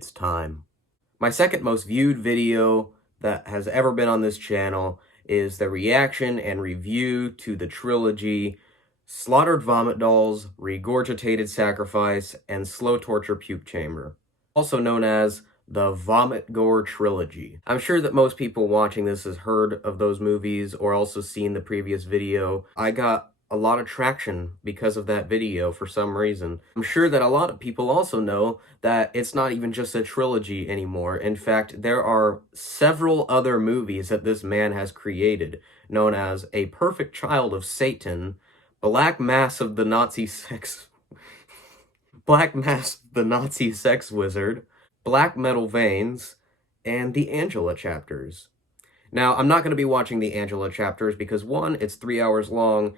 it's time. My second most viewed video that has ever been on this channel is the reaction and review to the trilogy Slaughtered Vomit Dolls, Regurgitated Sacrifice, and Slow Torture Puke Chamber, also known as the Gore Trilogy. I'm sure that most people watching this has heard of those movies or also seen the previous video. I got a lot of traction because of that video for some reason. I'm sure that a lot of people also know that it's not even just a trilogy anymore. In fact, there are several other movies that this man has created, known as A Perfect Child of Satan, Black Mass of the Nazi Sex Wizard, Black Metal Veins, and the Angela chapters. Now, I'm not going to be watching the Angela chapters because, one, it's 3 hours long,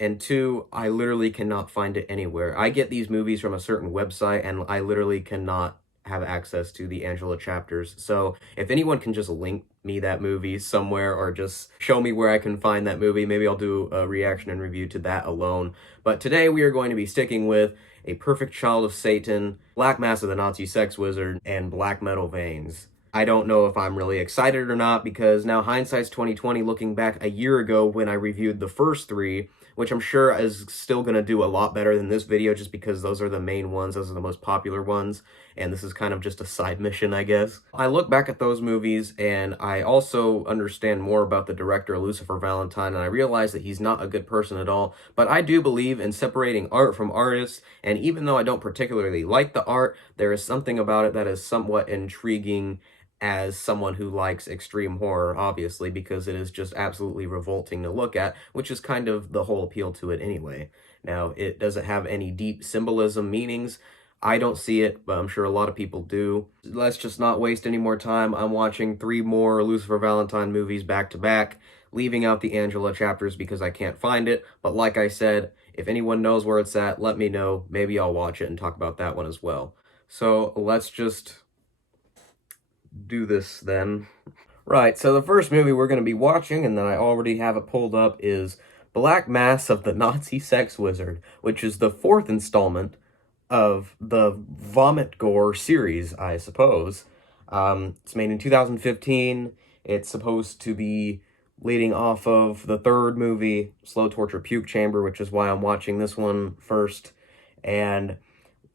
and two, I literally cannot find it anywhere. I get these movies from a certain website, and I literally cannot have access to the Angela chapters. So if anyone can just link me that movie somewhere or just show me where I can find that movie, maybe I'll do a reaction and review to that alone. But today we are going to be sticking with A Perfect Child of Satan, Black Mass of the Nazi Sex Wizard, and Black Metal Veins. I don't know if I'm really excited or not because now hindsight's 2020, looking back a year ago when I reviewed the first three, which I'm sure is still going to do a lot better than this video just because those are the main ones, those are the most popular ones, and this is kind of just a side mission, I guess. I look back at those movies and I also understand more about the director Lucifer Valentine, and I realize that he's not a good person at all, but I do believe in separating art from artists, and even though I don't particularly like the art, there is something about it that is somewhat intriguing as someone who likes extreme horror, obviously, because it is just absolutely revolting to look at, which is kind of the whole appeal to it anyway. Now, it doesn't have any deep symbolism, meanings. I don't see it, but I'm sure a lot of people do. Let's just not waste any more time. I'm watching 3 more Lucifer Valentine movies back to back, leaving out the Angela chapters because I can't find it. But like I said, if anyone knows where it's at, let me know. Maybe I'll watch it and talk about that one as well. So let's just do this then. Right, so the first movie we're going to be watching, and then I already have it pulled up, is Black Mass of the Nazi Sex Wizard, which is the 4th installment of the Vomit Gore series, I suppose. It's made in 2015. It's supposed to be leading off of the 3rd movie, Slow Torture Puke Chamber, which is why I'm watching this one first. And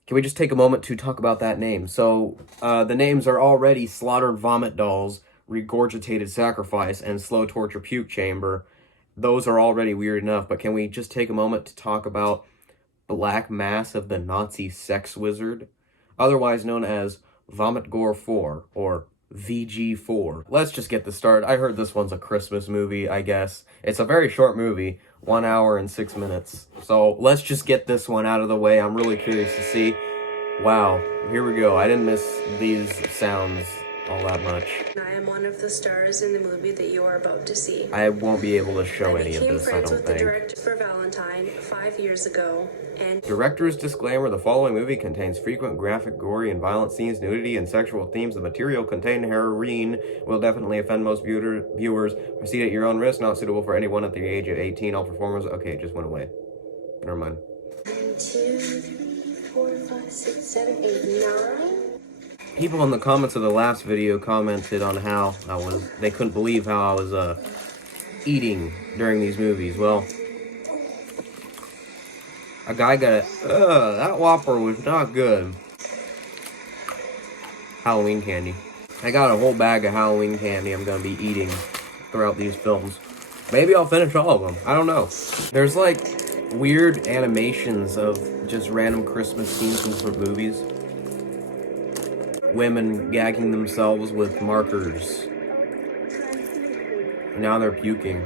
can we just take a moment to talk about that name? So, the names are already Slaughtered Vomit Dolls, Regurgitated Sacrifice, and Slow Torture Puke Chamber. Those are already weird enough, but can we just take a moment to talk about Black Mass of the Nazi Sex Wizard, otherwise known as Vomit Gore 4, or VG4. Let's just get this started. I heard this one's a Christmas movie, I guess. It's a very short movie, 1 hour and 6 minutes. So let's just get this one out of the way. I'm really curious to see. Wow, here we go. I didn't miss these sounds all that much. I am one of the stars in the movie that you are about to see. I won't be able to show any of this, I don't think. I became friends with the director for Valentine 5 years ago, and... Director's disclaimer: the following movie contains frequent graphic, gory, and violent scenes, nudity, and sexual themes. The material contained heroin will definitely offend most viewers. Proceed at your own risk, not suitable for anyone at the age of 18. All performers... Okay, it just went away. Never mind. 1, 2, 3, 4, 5, 6, 7, 8, 9... People in the comments of the last video commented on how they couldn't believe how I was eating during these movies. Well, a guy got that Whopper was not good. Halloween candy. I got a whole bag of Halloween candy I'm gonna be eating throughout these films. Maybe I'll finish all of them. I don't know. There's like weird animations of just random Christmas scenes from different movies. Women gagging themselves with markers. Now they're puking.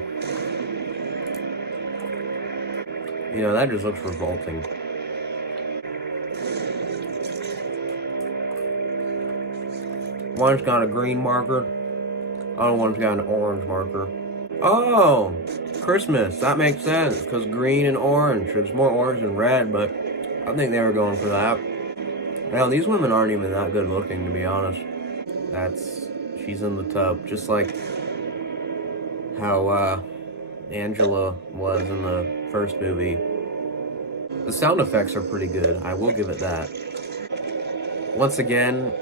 You know, that just looks revolting. One's got a green marker. Other one's got an orange marker. Oh! Christmas. That makes sense, because green and orange. It's more orange than red, but I think they were going for that. Now, these women aren't even that good looking, to be honest. She's in the tub, just like how Angela was in the first movie. The sound effects are pretty good, I will give it that. Once again,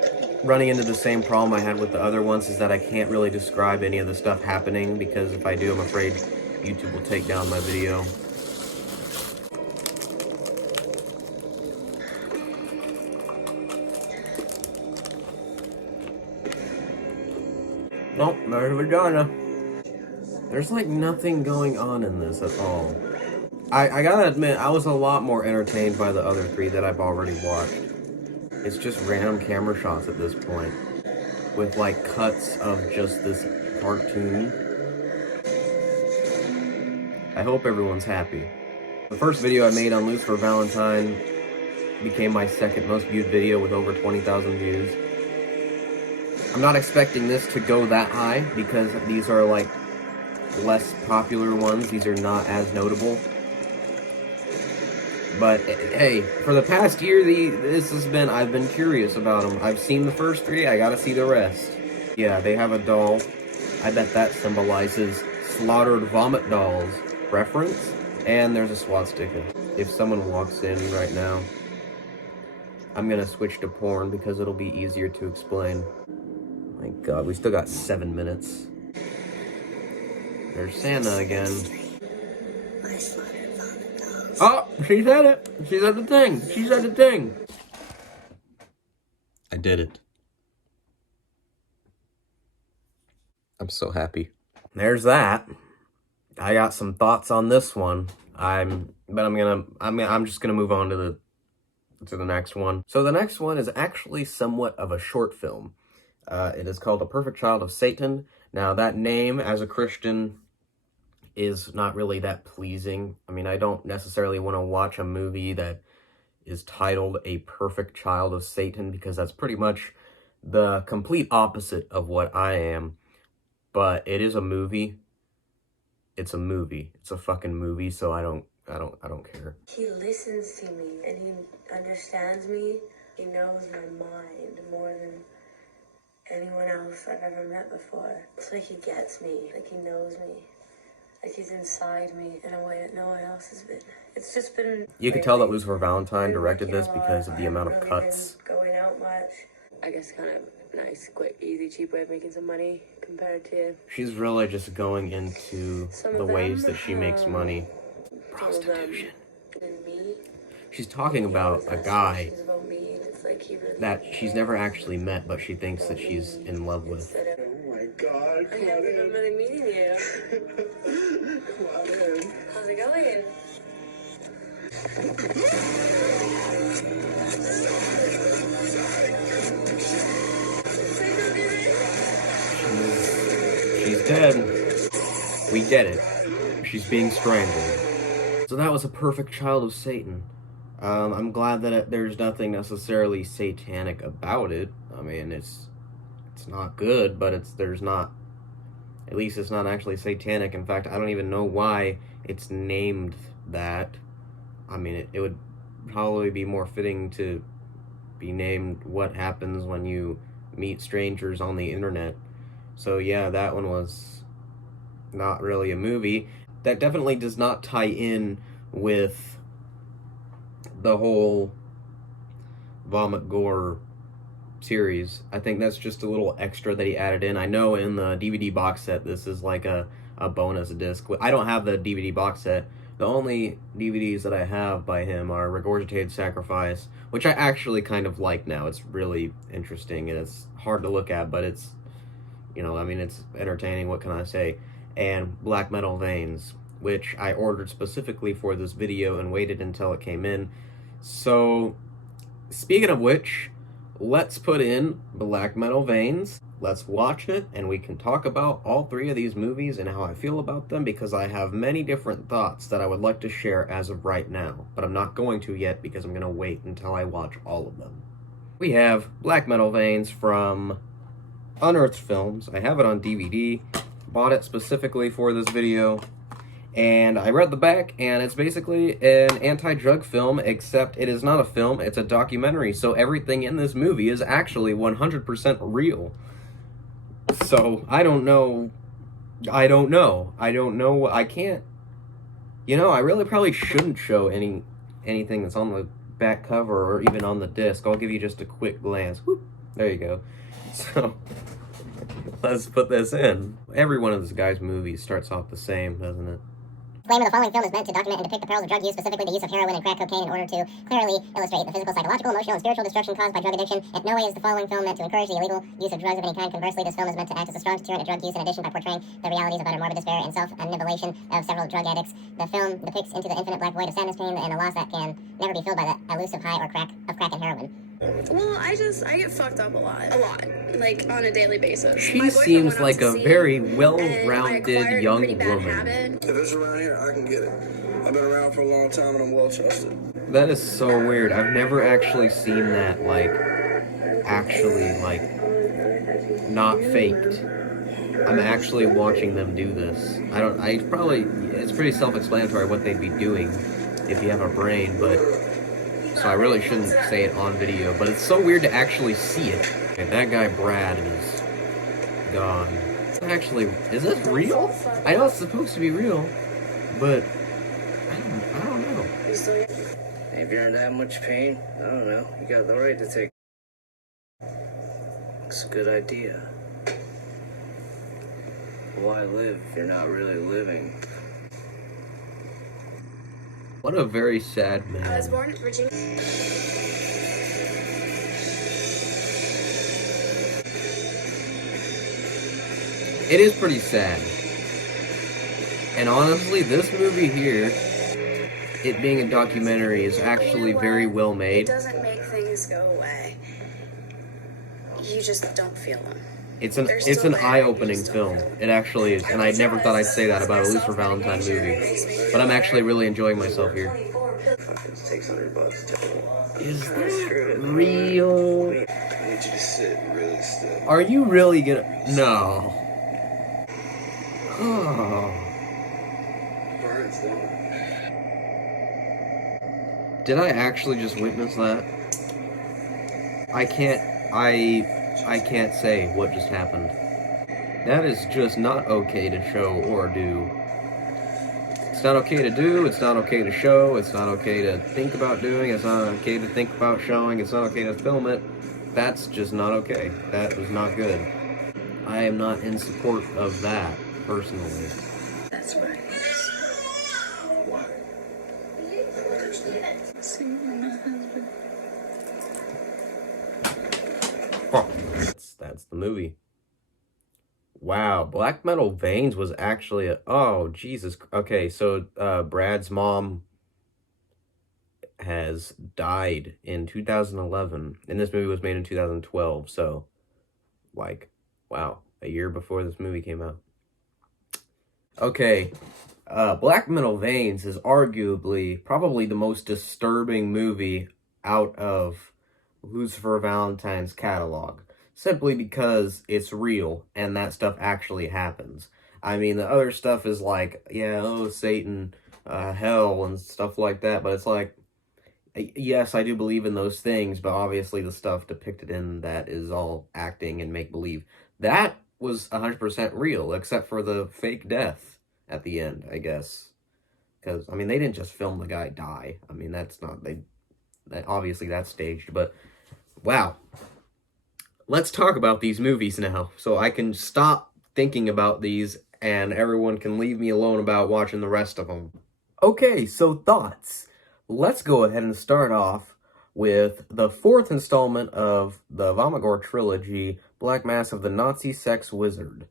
running into the same problem I had with the other ones, is that I can't really describe any of the stuff happening, because if I do, I'm afraid YouTube will take down my video. Nope, there's a vagina. There's like nothing going on in this at all. I gotta admit, I was a lot more entertained by the other three that I've already watched. It's just random camera shots at this point, with like cuts of just this cartoon. I hope everyone's happy. The first video I made on Lucifer Valentine became my second most viewed video with over 20,000 views. I'm not expecting this to go that high, because these are like less popular ones. These are not as notable. But hey, for the past year, I've been curious about them. I've seen the first three, I gotta see the rest. Yeah, they have a doll. I bet that symbolizes slaughtered vomit dolls reference. And there's a swastika. If someone walks in right now, I'm gonna switch to porn because it'll be easier to explain. My God, we still got 7 minutes. There's Santa again. Oh, she said it. She said the thing. She said the thing. I did it. I'm so happy. There's that. I got some thoughts on this one. I'm just gonna move on to the next one. So the next one is actually somewhat of a short film. It is called A Perfect Child of Satan. Now, that name, as a Christian, is not really that pleasing. I mean, I don't necessarily want to watch a movie that is titled A Perfect Child of Satan, because that's pretty much the complete opposite of what I am. But it is a movie. It's a movie. It's a fucking movie, so I don't care. He listens to me and he understands me. He knows my mind more than anyone else I've ever met before. It's like he gets me, like he knows me, like he's inside me in a way that no one else has been. It's just been... You can tell that Lucifer Valentine directed this because of the amount of cuts. Going out much. I guess kind of nice, quick, easy, cheap way of making some money compared to... She's really just going into the ways that she makes money. Prostitution. She's talking about a guy that she's never actually met, but she thinks that she's in love with. Oh my God, I haven't been really meeting you. How's it going? She's dead. We get it. She's being strangled. So that was A Perfect Child of Satan. I'm glad that there's nothing necessarily satanic about it. I mean, it's not good, but at least it's not actually satanic. In fact, I don't even know why it's named that. I mean, it would probably be more fitting to be named What Happens When You Meet Strangers on the Internet. So yeah, that one was not really a movie. That definitely does not tie in with the whole vomit gore series. I think that's just a little extra that he added in. I know in the DVD box set this is like a bonus disc. I don't have the DVD box set. The only DVDs that I have by him are Regurgitated Sacrifice, which I actually kind of like now. It's really interesting and it's hard to look at, but it's, you know, I mean, it's entertaining, what can I say? And Black Metal Veins, which I ordered specifically for this video and waited until it came in. So, speaking of which, let's put in Black Metal Veins. Let's watch it, and we can talk about all three of these movies and how I feel about them, because I have many different thoughts that I would like to share as of right now. But I'm not going to yet, because I'm going to wait until I watch all of them. We have Black Metal Veins from Unearthed Films. I have it on DVD. Bought it specifically for this video. And I read the back, and it's basically an anti-drug film, except it is not a film, it's a documentary. So everything in this movie is actually 100% real. So, I don't know, I can't, you know, I really probably shouldn't show anything that's on the back cover or even on the disc. I'll give you just a quick glance. Whoop. There you go. So, let's put this in. Every one of this guy's movies starts off the same, doesn't it? Disclaimer: the following film is meant to document and depict the perils of drug use, specifically the use of heroin and crack cocaine, in order to clearly illustrate the physical, psychological, emotional, and spiritual destruction caused by drug addiction. In no way is the following film meant to encourage the illegal use of drugs of any kind. Conversely, this film is meant to act as a strong deterrent of drug use, in addition by portraying the realities of utter morbid despair and self-annihilation of several drug addicts. The film depicts into the infinite black void of sadness, pain, and a loss that can never be filled by the elusive high or crack and heroin. Well, I get fucked up a lot, like on a daily basis. She seems like a very well-rounded young woman. If it's around here, I can get it. I've been around for a long time and I'm well trusted. That is so weird. I've never actually seen that, like, actually, like, not faked. I'm actually watching them do this. It's pretty self-explanatory what they'd be doing if you have a brain, but, so I really shouldn't say it on video, but it's so weird to actually see it. Okay, that guy Brad is gone. Actually, is this real? I know it's supposed to be real, but I don't know. If you're in that much pain, I don't know. You got the right to take. It's a good idea. Why live if you're not really living? What a very sad man. I was born in Virginia. It is pretty sad. And honestly, this movie here, it being a documentary, is actually very well It made. doesn't make things go away. You just don't feel them. It's They're an still there, eye-opening you just film. don't feel It actually is, and I never thought I'd say that about a Lucifer Valentine movie. But I'm actually really enjoying myself here. Fucking $600. Is that real? I need you to sit really still. Are you really gonna? No. Oh. Birds, Did I actually just witness that? I can't say what just happened. That is just not okay to show or do. It's not okay to do, it's not okay to show, it's not okay to think about doing, it's not okay to think about showing, it's not okay to film it. That's just not okay. That was not good. I am not in support of that, personally. That's right. Why? I don't understand. See, my husband. Oh, that's the movie. Wow, Black Metal Veins was actually a... Oh, Jesus. Okay, so Brad's mom has died in 2011, and this movie was made in 2012, so, like, wow, a year before this movie came out. Okay, Black Metal Veins is arguably probably the most disturbing movie out of Lucifer Valentine's catalog, simply because it's real and that stuff actually happens. I mean, the other stuff is like, yeah, oh, Satan, hell, and stuff like that, but it's like, yes, I do believe in those things, but obviously the stuff depicted in that is all acting and make-believe. That was 100% real, except for the fake death at the end, I guess. Because, I mean, they didn't just film the guy die. I mean, obviously that's staged, but wow. Let's talk about these movies now, so I can stop thinking about these and everyone can leave me alone about watching the rest of them. Okay, so thoughts. Let's go ahead and start off with the fourth installment of the Gore Trilogy, Black Mass of the Nazi Sex Wizard.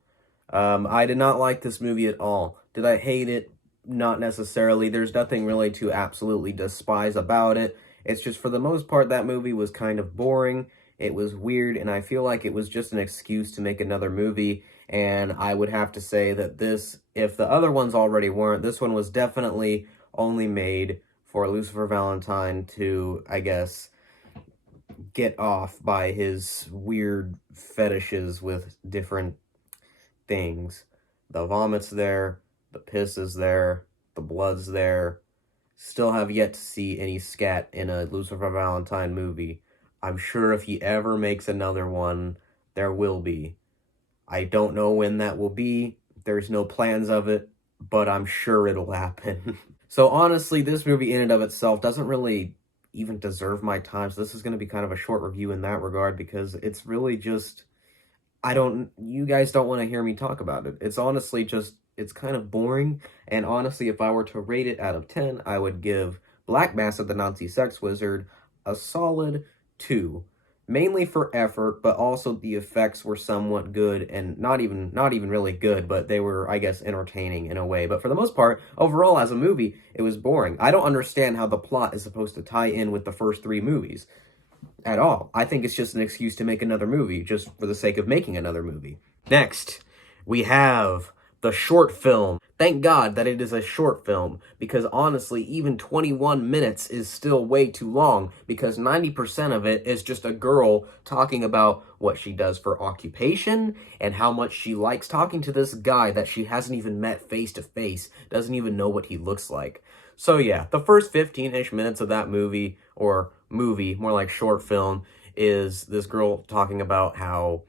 I did not like this movie at all. Did I hate it? Not necessarily. There's nothing really to absolutely despise about it. It's just, for the most part, that movie was kind of boring. It was weird, and I feel like it was just an excuse to make another movie, and I would have to say that this, if the other ones already weren't, this one was definitely only made for Lucifer Valentine to, I guess, get off by his weird fetishes with different things. The vomit's there, the piss is there, the blood's there. Still have yet to see any scat in a Lucifer Valentine movie. I'm sure if he ever makes another one, there will be. I don't know when that will be. There's no plans of it, but I'm sure it'll happen. So honestly, this movie in and of itself doesn't really even deserve my time. So this is going to be kind of a short review in that regard because it's really just, you guys don't want to hear me talk about it. It's honestly just, it's kind of boring. And honestly, if I were to rate it out of 10, I would give Black Mass of the Nazi Sex Wizard a solid 2. Mainly for effort, but also the effects were somewhat good and not even really good, but they were, I guess, entertaining in a way. But for the most part, overall as a movie, it was boring. I don't understand how the plot is supposed to tie in with the first 3 movies at all. I think it's just an excuse to make another movie, just for the sake of making another movie. Next, we have the short film. Thank God that it is a short film, because honestly, even 21 minutes is still way too long, because 90% of it is just a girl talking about what she does for occupation, and how much she likes talking to this guy that she hasn't even met face to face, doesn't even know what he looks like. So yeah, the first 15-ish minutes of that movie, or movie, more like short film, is this girl talking about how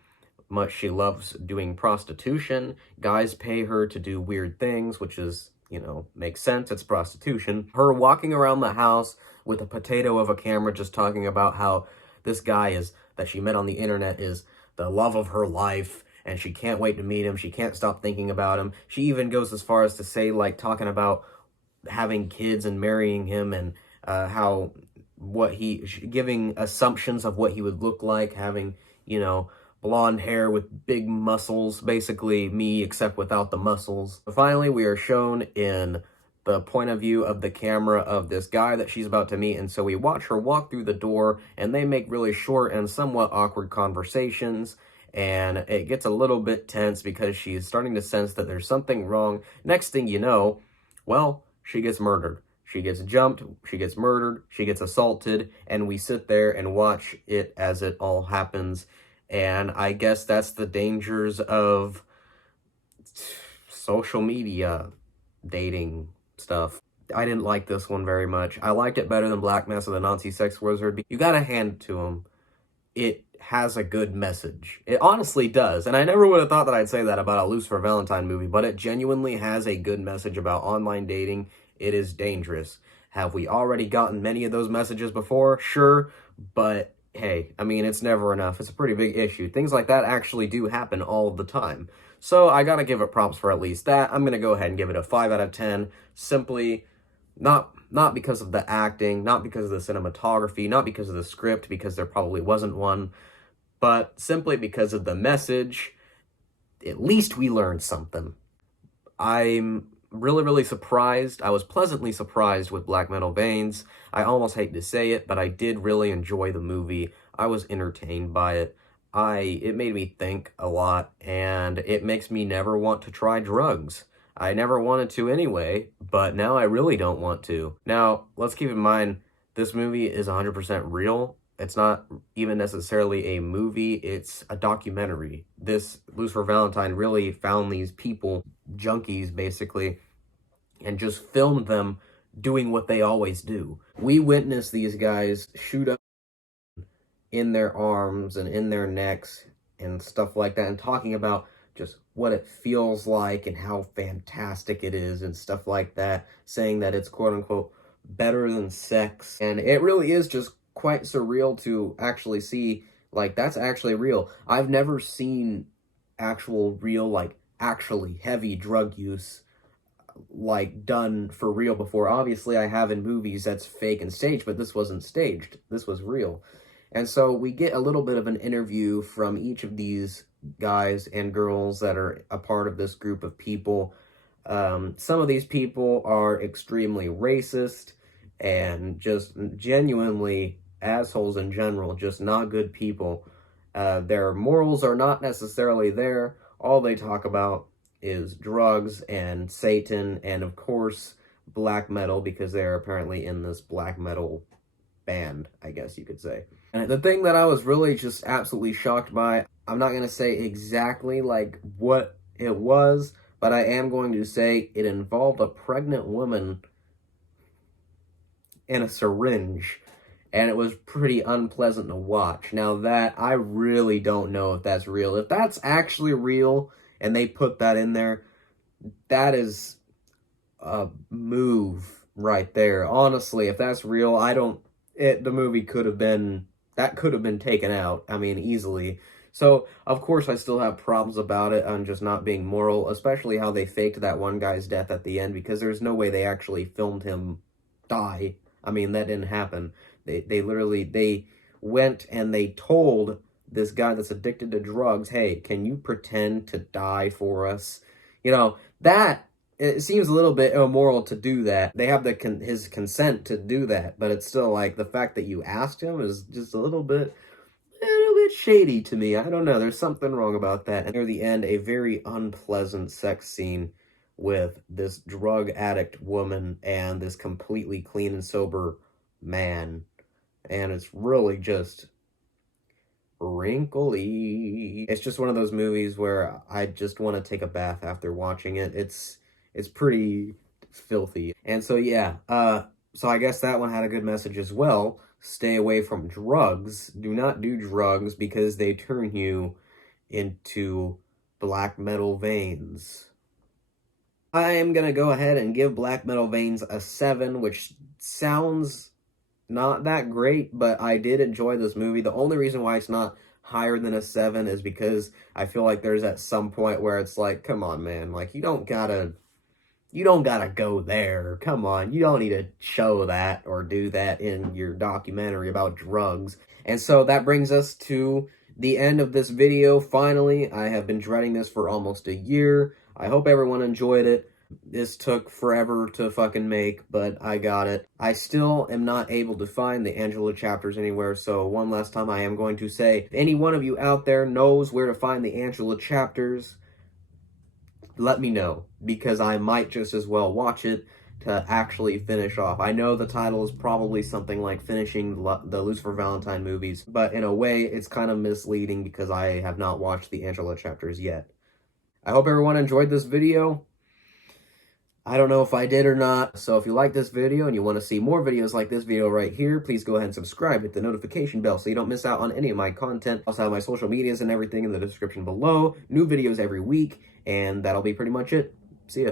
much she loves doing prostitution. Guys pay her to do weird things, which is, makes sense. It's prostitution. Her walking around the house with a potato of a camera just talking about how this guy is, that she met on the internet, is the love of her life, and she can't wait to meet him. She can't stop thinking about him. She even goes as far as to say, like, talking about having kids and marrying him, and how giving assumptions of what he would look like, having, blonde hair with big muscles, basically me except without the muscles. Finally, we are shown in the point of view of the camera of this guy that she's about to meet, and so we watch her walk through the door, and they make really short and somewhat awkward conversations, and it gets a little bit tense because she's starting to sense that there's something wrong. Next thing you know, well, she gets murdered. She gets jumped, she gets murdered, she gets assaulted, and we sit there and watch it as it all happens. And I guess that's the dangers of social media dating stuff. I didn't like this one very much. I liked it better than Black Mass of the Nazi Sex Wizard. You gotta hand it to him. It has a good message. It honestly does. And I never would have thought that I'd say that about a Lucifer Valentine movie, but it genuinely has a good message about online dating. It is dangerous. Have we already gotten many of those messages before? Sure, but hey, I mean, it's never enough. It's a pretty big issue. Things like that actually do happen all the time. So I gotta give it props for at least that. I'm gonna go ahead and give it a 5 out of 10. Simply not because of the acting, not because of the cinematography, not because of the script, because there probably wasn't one, but simply because of the message. At least we learned something. I'm really, really surprised. I was pleasantly surprised with Black Metal Veins. I almost hate to say it, but I did really enjoy the movie. I was entertained by it. It made me think a lot, and it makes me never want to try drugs. I never wanted to anyway, but now I really don't want to. Now, let's keep in mind, this movie is 100% real. It's not even necessarily a movie, it's a documentary. This Lucifer Valentine really found these people, junkies basically, and just filmed them doing what they always do. We witnessed these guys shoot up in their arms and in their necks and stuff like that, and talking about just what it feels like and how fantastic it is and stuff like that, saying that it's quote-unquote better than sex. And it really is just quite surreal to actually see, like, that's actually real. I've never seen actual real, like, actually heavy drug use, like, done for real before. Obviously, I have in movies that's fake and staged, but this wasn't staged. This was real. And so we get a little bit of an interview from each of these guys and girls that are a part of this group of people. Some of these people are extremely racist and just genuinely assholes in general, just not good people. Their morals are not necessarily there. All they talk about is drugs and Satan and, of course, black metal, because they're apparently in this black metal band, I guess you could say. And the thing that I was really just absolutely shocked by, I'm not going to say exactly like what it was, but I am going to say it involved a pregnant woman in a syringe, and it was pretty unpleasant to watch. Now that, I really don't know if that's real. If that's actually real and they put that in there, that is a move right there. Honestly, if that's real, the movie could have been, that could have been taken out, I mean, easily. So, of course, I still have problems about it on just not being moral, especially how they faked that one guy's death at the end, because there's no way they actually filmed him die. I mean, that didn't happen. They literally, they went and they told this guy that's addicted to drugs, hey, can you pretend to die for us? You know, that, it seems a little bit immoral to do that. They have his consent to do that, but it's still like the fact that you asked him is just a little bit shady to me. I don't know. There's something wrong about that. And near the end, a very unpleasant sex scene with this drug addict woman and this completely clean and sober man. And it's really just wrinkly. It's just one of those movies where I just want to take a bath after watching it. It's pretty filthy. And so yeah, so I guess that one had a good message as well. Stay away from drugs. Do not do drugs because they turn you into black metal veins. I am gonna go ahead and give Black Metal Veins a 7, which sounds not that great, but I did enjoy this movie. The only reason why it's not higher than a 7 is because I feel like there's at some point where it's like, come on, man, like, you don't gotta go there. Come on, you don't need to show that or do that in your documentary about drugs. And so that brings us to the end of this video. Finally, I have been dreading this for almost a year. I hope everyone enjoyed it. This took forever to fucking make, but I got it. I still am not able to find the Angela chapters anywhere, so one last time I am going to say, if any one of you out there knows where to find the Angela chapters, let me know, because I might just as well watch it to actually finish off. I know the title is probably something like finishing the Lucifer Valentine movies, but in a way, it's kind of misleading because I have not watched the Angela chapters yet. I hope everyone enjoyed this video. I don't know if I did or not, so if you like this video and you want to see more videos like this video right here, please go ahead and subscribe, hit the notification bell so you don't miss out on any of my content. I also have my social medias and everything in the description below, new videos every week, and that'll be pretty much it. See ya.